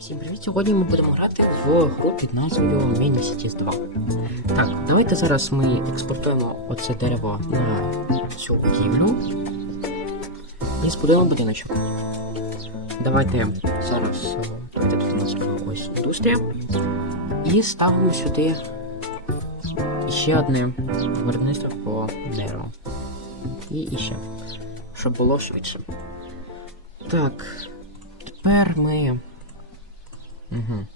Всім привіт! Сьогодні ми будемо грати в гру під назвою Mini Cities 2. Так, давайте зараз ми експортуємо оце дерево на цю будівлю і збудуємо будиночок. Давайте зараз е, давайте тут у нас ось індустрія. І ставимо сюди ще одне виробництво по дереву. І іще. Щоб було швидше. Так, тепер ми. Угу.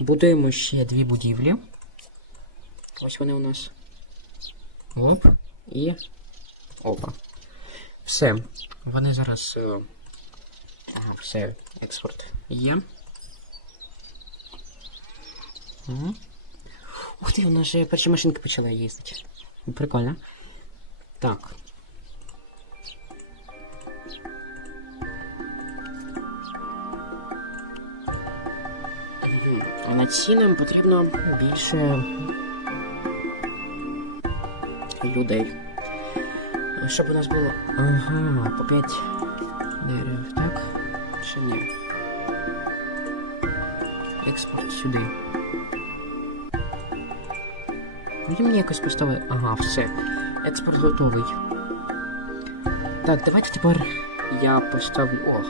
Будуємо ще дві будівлі. Ось вони у нас. Оп. І. Опа. Все. Вони зараз. е, Ага, все, експорт є. Угу. Ух ти, у нас же перші машинки почали їздити. Прикольно. Так. Цінами потрібно більше людей. Щоб у нас було. Ага, по 5 дерев, так? Чи ні? Експорт сюди. Тоді мені якось поставили. Ага, все. Експорт готовий. Так, давайте тепер я поставлю. О,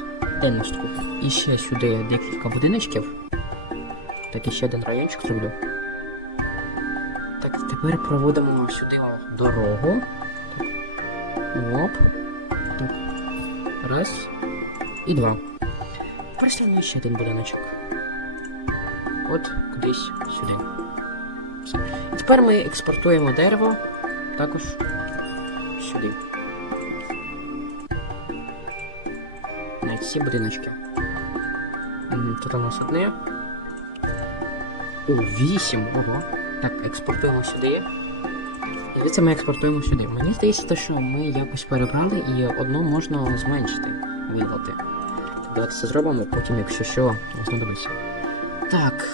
денностку. І ще сюди декілька будиночків. Так, і ще один райончик зроблю. Так, тепер проводимо сюди дорогу. Оп. Так. Раз. І два. Поставимо ще один будиночок. От кудись сюди. І тепер ми експортуємо дерево також сюди. На ці будиночки. Тут у нас одне. О, 8, ого. Так, експортуємо сюди. Звідси ми експортуємо сюди. Мені здається, що ми якось перебрали і одну можна зменшити, видати. Давайте це зробимо, потім, якщо що, знадобиться. Так.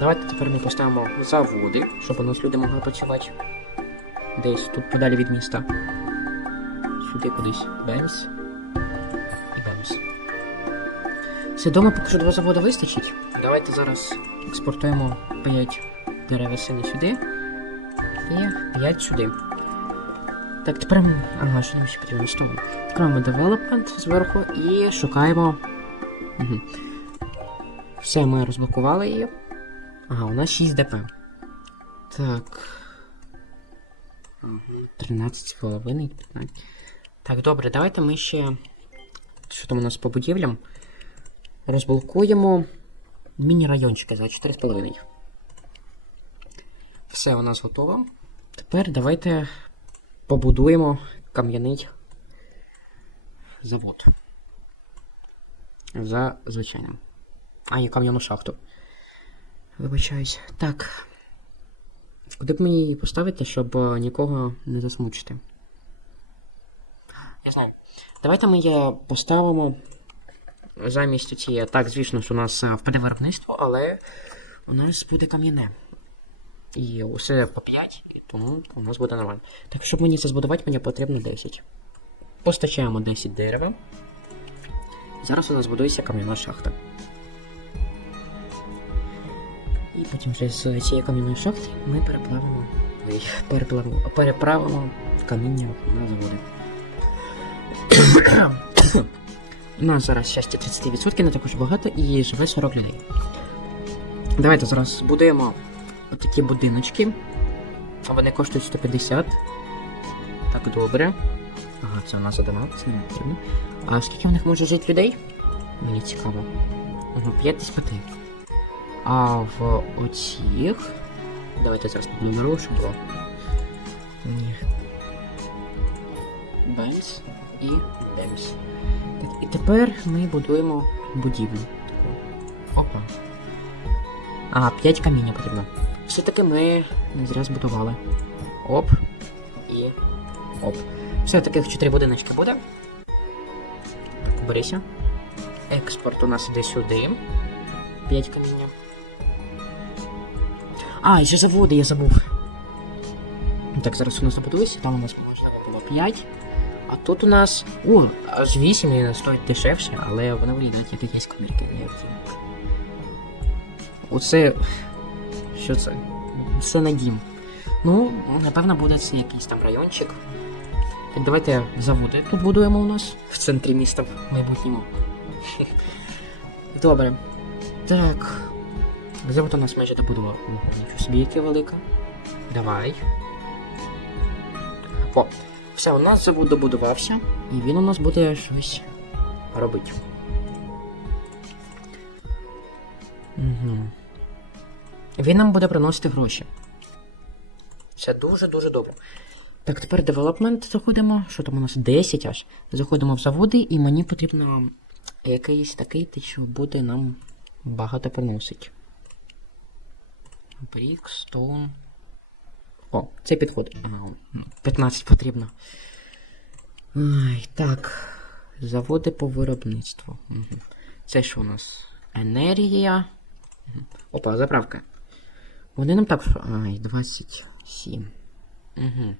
Давайте тепер ми поставимо заводи, щоб у нас люди могли працювати. Десь тут подалі від міста. Сюди кудись. Бемс. Дома поки що два заводи вистачить. Давайте зараз експортуємо 5 деревесини сюди. І 5 сюди. Так, тепер ми. Ага, що нам ще потрібно що? Відкриваємо development зверху і шукаємо. Угу. Все, ми розблокували її. Ага, у нас 6 ДП. Так. 13,5, 15. Так, добре, давайте ми ще. Що там у нас по будівлям? Розблокуємо міні-райончики за 4,5. Все у нас готово. Тепер давайте побудуємо кам'яний завод. За звичайним. А, ні, кам'яну шахту. Вибачаюсь. Так. Куди б мені її поставити, щоб е, нікого не засмучити? Я знаю. Давайте ми її поставимо замість цієї. Так, звісно ж, у нас впаде виробництво, але у нас буде кам'яне. І усе по 5, і тому у нас буде нормально. Так, щоб мені це збудувати, мені потрібно 10. Постачаємо 10 дерева. Зараз у нас будується кам'яна шахта. І потім вже з цієї кам'яної шахти ми переплавимо. Ой, переплавимо, переправимо каміння на заводи. У нас зараз щастя 30% не також багато і живе 40 людей. Давайте зараз будуємо отакі будиночки. Вони коштують 150. Так, добре. Ага, це у нас 11, не потрібно. А скільки в них може жити людей? Мені цікаво. Ага, 5 десь 5. А в оцих. Давайте зараз нумерую, щоб було. Ні. Бемс і Бемс. І тепер ми будуємо будівлю. Опа. Ага, 5 каміння потрібно. Все-таки ми не зря збудували. Оп. І. Оп. Все, таких 4 будиночки буде. Берися. Експорт у нас іде сюди. 5 каміння. А, і ще заводи, я забув. Так, зараз у нас забудується, там у нас можливо було 5. А тут у нас. О, аж 8 і стоїть дешевше, але вони виглядають як якісь комірки, не розумію. Оце. Що це? Це не дім. Ну, напевно, буде це якийсь там райончик. Так, давайте заводи тут будуємо у нас в центрі міста в майбутньому. Добре. Так. Завод у нас майже добудував. Нічого собі, яке велике. Давай. О, все, у нас завод добудувався, і він у нас буде щось робити. Угу. Він нам буде приносити гроші. Це дуже-дуже добре. Так, тепер девелопмент заходимо. Що там у нас? 10 аж. Заходимо в заводи, і мені потрібно якийсь такий, те, що буде нам багато приносить. Брік, стоун. О, це підходить. 15 потрібно. Ай, так. Заводи по виробництву. Угу. Це що у нас? Енергія. Опа, заправка. Вони нам так. Ай, 27. Угу.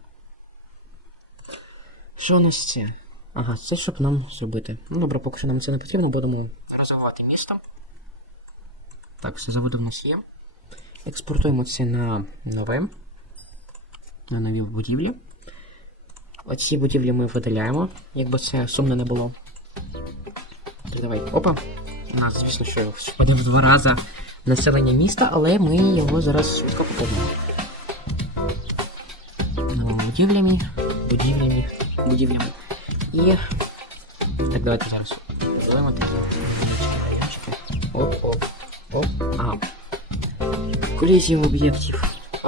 Що у нас це? Ага, це щоб нам зробити. Ну добре, поки що нам це не потрібно, будемо розвивати місто. Так, все заводи в нас є. Експортуємо це на нове. На нові будівлі. Оці будівлі ми видаляємо, якби це сумно не було. Так, давай. Опа. У нас, звісно, що впаде в два рази населення міста, але ми його зараз швидко поповнимо. Новими будівлями, будівлями, будівлями. І. Так, давайте зараз зробимо такі райончики, райончики. Оп. Ага. Колізія об'єктів.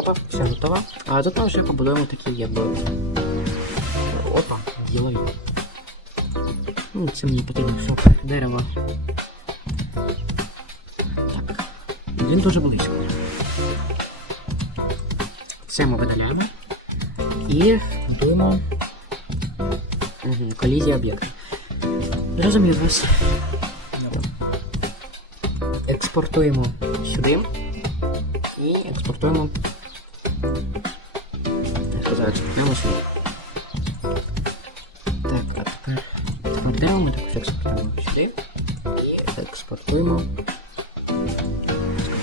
Опа, все готово. А тут ми вже побудуємо такі якби. Опа, ділові. Ну, це мені потрібно, щоб дерево. Так. Він дуже близько. Це ми видаляємо. І будуємо. Угу, колізія об'єктів. Розумію вас. Експортуємо сюди. І експортуємо. Я сказав, експортуємо сюди. Так, а тепер. Тепер дерево ми також експортуємо сюди. Експортуємо.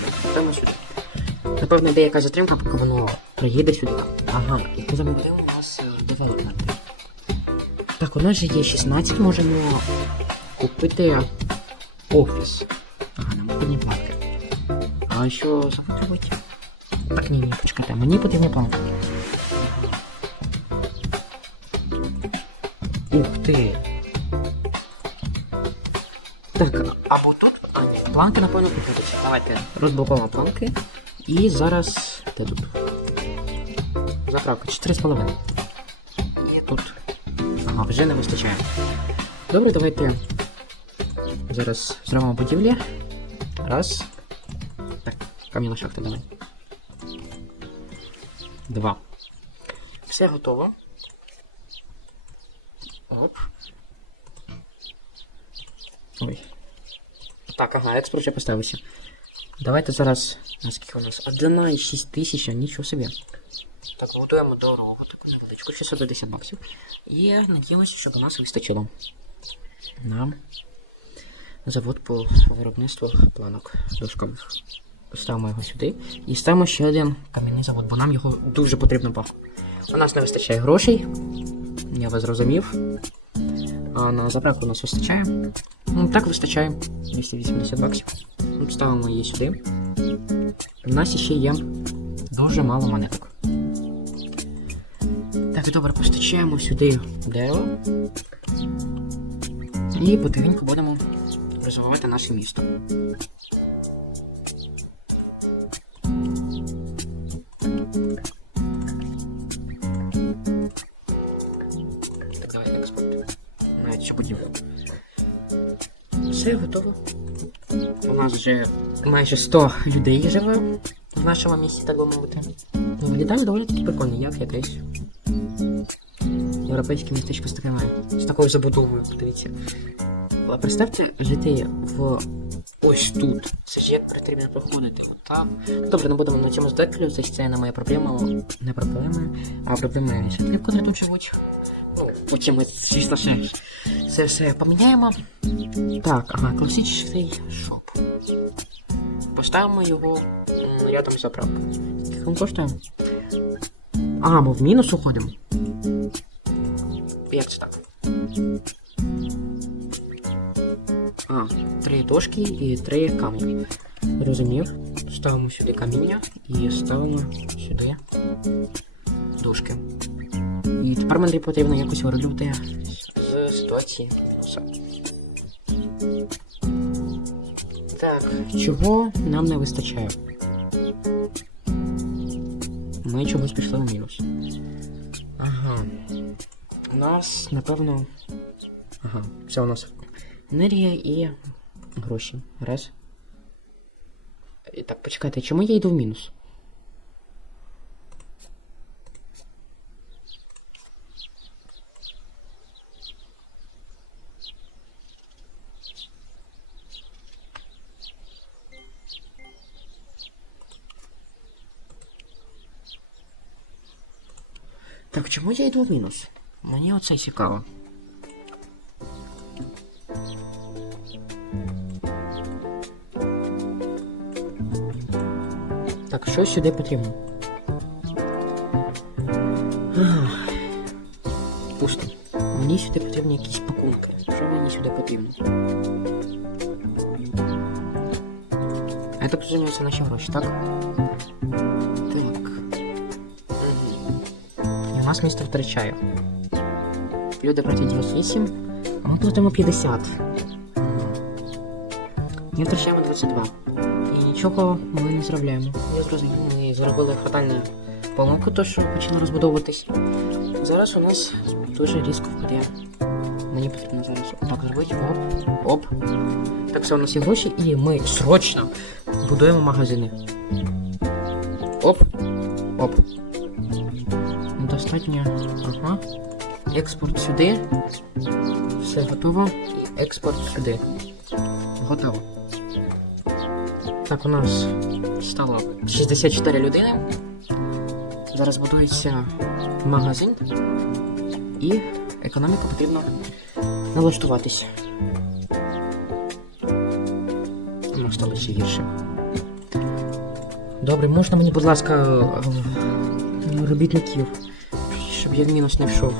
Експортуємо сюди. Напевно, деяка затримка, поки воно приїде сюди. Ага, і поза будемо у нас е, девелопменти. Так, у нас же є 16, можемо купити офіс. Ага, нам потрібні планки. А що робити? Так, ні, ні, почекайте, мені потрібні планки. Ух ти. Так, або тут. А, ні, планки, напевно, підходять. Давайте розблокуємо планки. І зараз. Де тут? Заправка 4,5. І тут. Ага, вже не вистачає. Добре, давайте. Зараз зробимо будівлі. Раз. Так, кам'яна шахта давай. Два. Все готово. Оп. Ой. Так, ага, експорт вже поставився. Давайте зараз. Наскільки у нас? 1,6 тисяча, нічого собі. Так, готуємо дорогу, таку невеличку, 650 баксів. І надіємося, щоб у нас вистачило. На завод по виробництву планок дошкових. Ставимо його сюди. І ставимо ще один кам'яний завод, бо нам його дуже потрібно бах. У нас не вистачає грошей. Я вас зрозумів. А на заправку у нас вистачає. Ну, так вистачає. 280 баксів. Ставимо її сюди. У нас ще є дуже мало монеток. Так, добре, постачаємо сюди дерево. І потихеньку будемо розвивати наше місто. Навіть. Все готово. У нас вже майже 100 людей живе в нашому місті, так би мовити. Ну, Виглядає доволі таки прикольно, як якесь. Європейське містечко такими, з такою забудовою, подивіться. А представте жити в ось тут. Це ж як потрібно проходити. Так. Добре, не будемо на цьому здекалюватися, це не моя проблема, не проблеми, а проблеми жителів, котрі тут живуть. Потім ми, звісно, ще це все поміняємо. Так, ага, класичний шоп. Поставимо його рядом з заправкою. Скільки? А, ми в мінус уходимо. Як це так? А, три дошки і три камні. Розумів. Ставимо сюди каміння і ставимо сюди дошки. Тепер мені потрібно якось виробити з ситуації мінуса. Так, чого нам не вистачає? Ми чогось пішли в мінус. Ага. У нас, напевно. Ага, це у нас енергія і гроші. Раз. І так, почекайте, чому я йду в мінус? Так, чому я йду в мінус? Мені оце цікаво. Так, що сюди потрібно? Ах, Пусто. Мені сюди потрібні якісь пакунки. Що мені сюди потрібно? Я так розумію, це наші гроші, так? Так. Нас місто втрачає. Люди платять 28, а ми платимо 50. Ми втрачаємо 22. І нічого ми не зробляємо. Я зрозумів, ми зробили фатальну помилку, то що почали розбудовуватись. Зараз у нас дуже різко впаде. Мені потрібно зараз отак зробити. Оп, оп. Так все, у нас є гроші, і ми срочно будуємо магазини. Оп. Достатньо. Ага. Експорт сюди. Все готово. Експорт сюди. Готово. Так, у нас стало 64 людини. Зараз будується магазин. І економіку потрібно налаштуватись. Ну, стало ще гірше. Добре, можна мені, будь ласка, е, робітників, щоб я в мінус не йшов.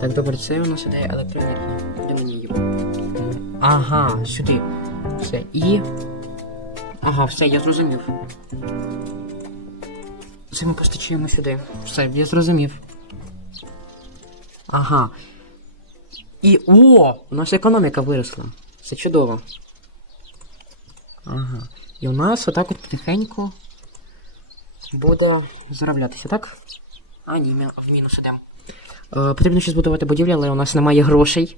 Так, добре, це у нас іде електроенергія. Де мені її? Ага, сюди. Все. І. Ага, все, я зрозумів. Це ми постачаємо сюди. Все, я зрозумів. Ага. І. О! У нас економіка виросла. Це чудово. Ага. І у нас отак от потихеньку буде зароблятися, так? А, ні, в мінус ідемо. Е, потрібно ще збудувати будівлю, але у нас немає грошей.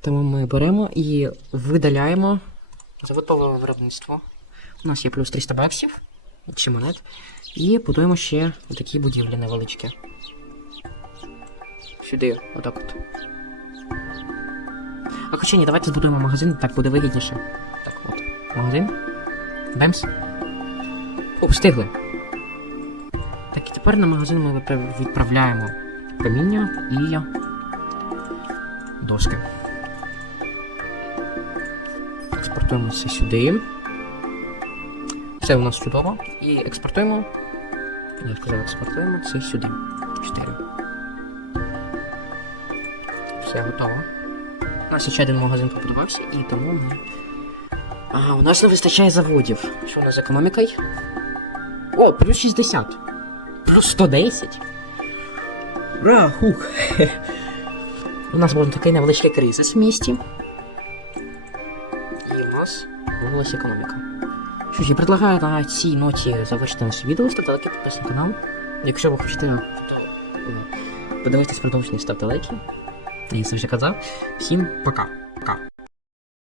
Тому ми беремо і видаляємо заготовлене виробництво. У нас є плюс 300 баксів чи монет. І будуємо ще такі будівлі невеличкі. Сюди, отак от. А хоча ні, давайте збудуємо магазин, так буде вигідніше. Так, от. Магазин. Бемс. О, встигли. Так, і тепер на магазин ми відправляємо каміння і доски. Експортуємо це сюди. Все у нас чудово. І експортуємо. Я сказав, експортуємо це сюди. 4. Все готово. Нас один магазин побудувався, і тому ми. Ага, у нас не вистачає заводів. Що у нас з економікою? О, плюс 60. Плюс 110. Ура, хух. У нас був такий невеличкий кризис в місті. І у нас вивелася економіка. Що ж, я предлагаю на цій ноті завершити наше відео, ставте лайки, підписуйтесь на канал. Якщо ви хочете е, подивитись продовження, ставте лайки. Я все казав. Всім. Пока.